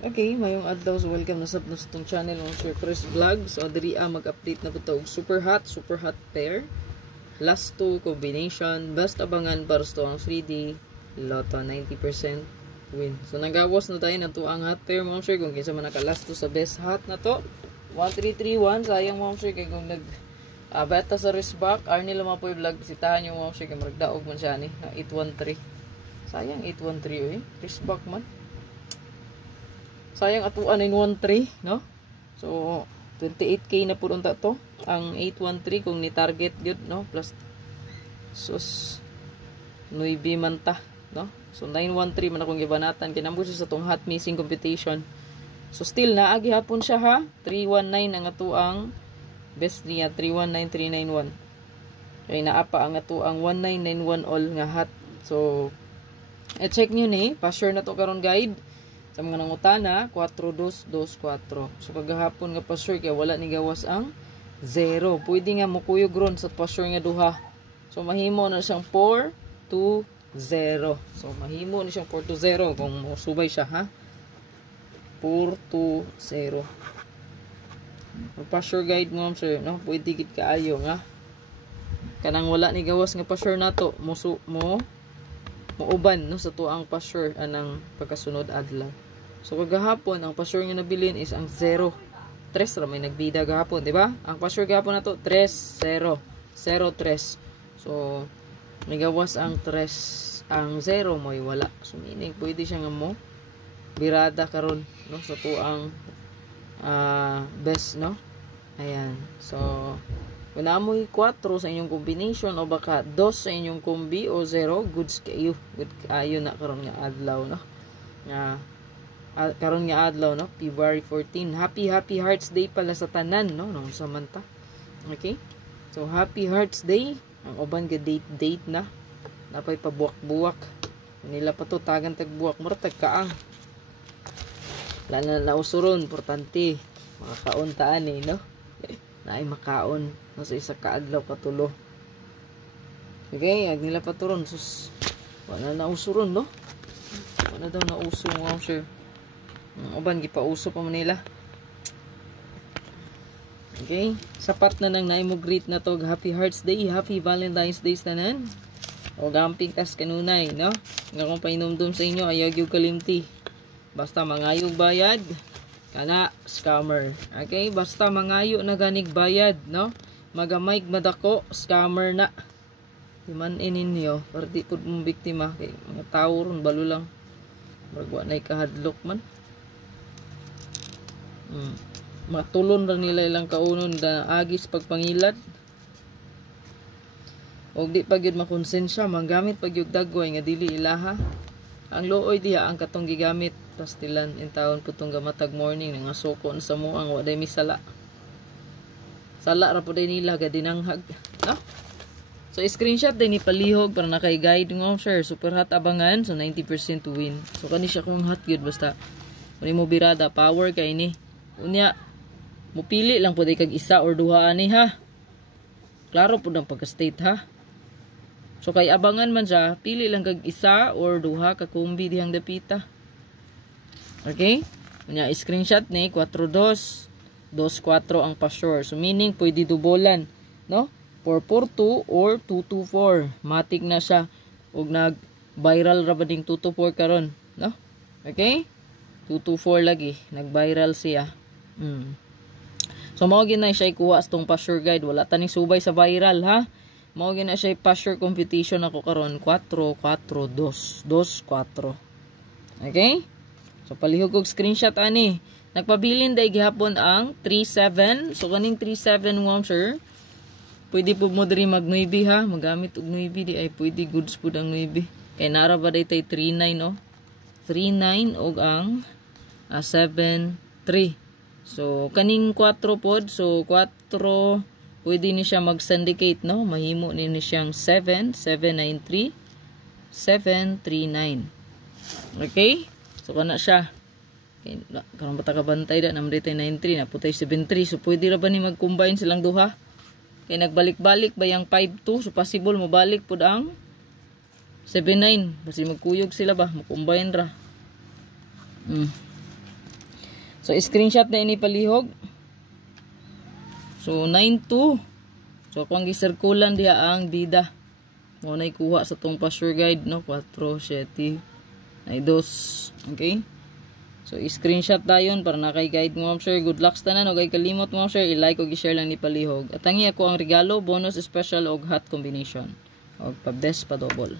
Okay, mayong adlaw, so welcome na sa itong channel ng Sir Chris Vlog. So diri mag-update na po ito super hot pair. Last two combination, best abangan para sa ang 3D Lotto 90% win. So nagawas na tayo na to ang hot pair, mga sir, kung kinsa man naka-last to sa best hot na to. 1331, sayang mga sir, kay kung nag beta sa wristback, Arnie Lama po yung vlog, bisitahan yung mga sir, kay maragdaog man siya ni, na 813. Sayang 813 eh, wristback man. Sayang atuan 913, no? So 28k na po unta to. Ang 813 kung ni target gyud, no? Plus sus 9 man ta, no? So 913 man akong gibanatan kinambo siya sa tong hot missing competition. So still naagi hapon siya ha. 319 ang atuang best niya, 319391. Kay naapa ang atuang 1991 all nga hot. So check niyo ni, pa-sure na to karon guide. Sa mga nangutana, 4224. So kagahapon nga pa-sure kaya wala ni gawas ang 0. Pwede nga mukuyog ron sa pa-sure nga duha. So mahimo na siyang 420. So mahimo na siyang 420 kung musubay siya ha. 420. Pa-sure guide mo sir, no? Pwede gid kaayo nga. Kanang wala ni gawas nga pa-sure nato, uban no sa tuang pa-sure anang pagkasunod adlaw. So kagahapon ang pa-sure nga nabilin is ang 0. 3 ra may nagbida gahapon, di ba? Ang pa-sure gahapon nato 3-0. 0-3. So may gawas ang 3, ang 0 mo'y wala. So meaning pwede siya nga mo birada karon no sa tuang best no. Ayan. So kung naamoy 4 sa inyong combination o baka 2 sa inyong kombi o 0, goods kayo. Good kayo na karon nga adlaw no. Karon nga adlaw no, February 14. Happy Hearts Day pala sa tanan no, nung samanta. Okay? So Happy Hearts Day. Ang uban ga date na. Napay pabuak-buak. Nila pa to tagan tagbuak mo tag kaang. Lana na usuron, importante. Makakaon taan eh no. Naay makaon no, sa isa ka adlaw katulo. Okay, ag nila paturon sus. Wala na usuron no. Wala daw na uso mo sir. Uban gipauso pa man nila. Okay, sapat na nang naimo greet na to. Happy Hearts Day, Happy Valentine's Day tanan. O gamping tas kanunay no. Nga kung painomdom sa inyo ayaw gyud kalimti. Basta mangayog bayad kana scammer. Okay, basta mangayo na ganig bayad no. Magamay madako scammer na. Diman ininyo para di pud mong biktima kay mga tawo ron balo lang. Magwa nay kahadlok man. Matulon ra nila ilang kaunon da agis pagpangilad. Og di pa gyud makonsensya magamit pag yung dagway nga dili ilaha. Ang looy diha ang katong gigamit pastilan in taon putong gamatag morning nga suko sa muang wa day misala. Sala ra pud nila ga dinanghag, no? So screenshot din ni palihog para nakay guide ngo sir, super hot abangan so 90% to win. So kani siya kung hot gyud basta uni mo birada power kay ni. Unya mupili lang pud kag isa or duha ani ha. Klaro pud ang pagka-state ha. So kay abangan man siya, pili lang kag isa or duha ka kombi dihang dapita. Okay? Unya screenshot ni 4224 ang pa-sure. So meaning pwede dubolan, no? 442 or 224. Matik na siya ug nag-viral ra ba ding 224 karon, no? Okay? 224 lagi, nag-viral siya. So mao gid na siya ikuha sa tong pa-sure guide, wala taning subay sa viral ha. Mao gid na siya pa-sure competition ako karon 44224. Okay? So palihog og screenshot ani. Nagpabilin day gihapon ang 37. So kaning 37 mo sir. Pwede po mo diri mag 9 ha, magamit og 9 di ay pwede goods pud ang 9. Kay nara ba day tay 39 no. 39 og ang 73. So kaning 4 pod, so 4 pwede ni siya mag-syndicate no. Mahimo ni siyang 7793 739. Okay? So kana siya. Okay, karon bata ka bantay da namday tay 93 na putay 73. So pwede ra ba ni mag-combine silang duha? Kay nagbalik-balik ba yang 52 so possible mo balik pud ang 79 basi magkuyog sila ba, mag-combine ra. So screenshot na ini palihog. So 92. So kung gisirkulan diha ang bida. Mo nay kuha sa tong password guide no 4 7 ay 2. Okay? So screenshot dayon para na kay guide mo, ma'am sir. Good luck tanan, og ay kalimot mo, ma'am sir, i-like og i-share lang ni palihog. At tangi ako ang regalo, bonus special og hot combination. Og pa best pa double.